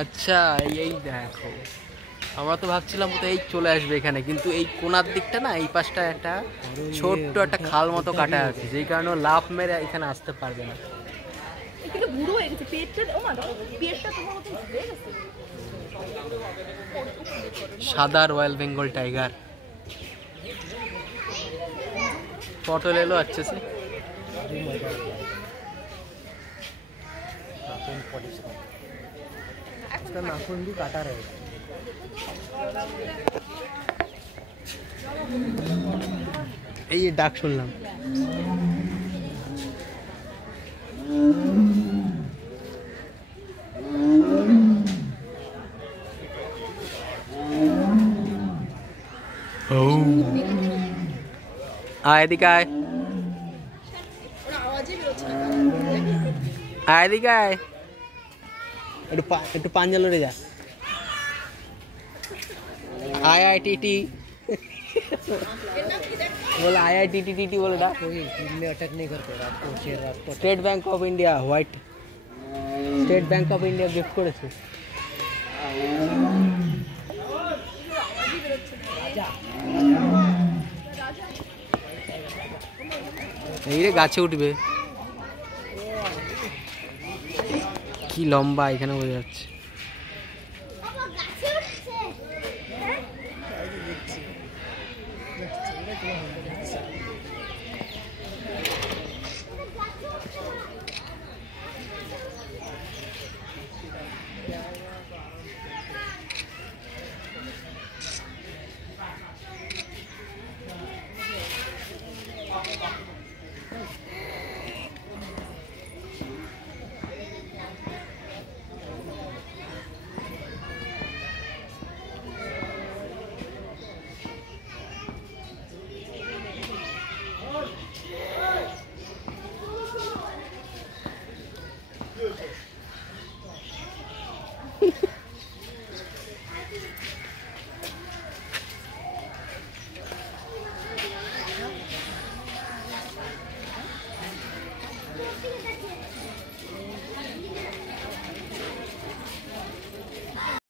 আচ্ছা এই দেখো, আমরা তো ভাবছিলাম তো এই চলে আসবে এখানে, কিন্তু এই কোনার দিকটা না, এই পাশটা একটা ছোট্ট একটা খাল মতো কাটা আছে, যেই কারণে লাফ মেরে এখানে আসতে পারবে না। সাদা রয়্যাল বেঙ্গল টাইগার फोटो ले लो अच्छे से। इसका नाखून भी काटा रहेगा। ये डाक सुनलाम। आए दिखाए आए दिखाए एक पांजल रे जा IITT बोला IITTT बोले ना, में अटैक नहीं करते रात को। State bank of India white state bank of India gift করেছে। এই রে গাছে উঠবে, কি লম্বা এখানে বোঝা যাচ্ছে।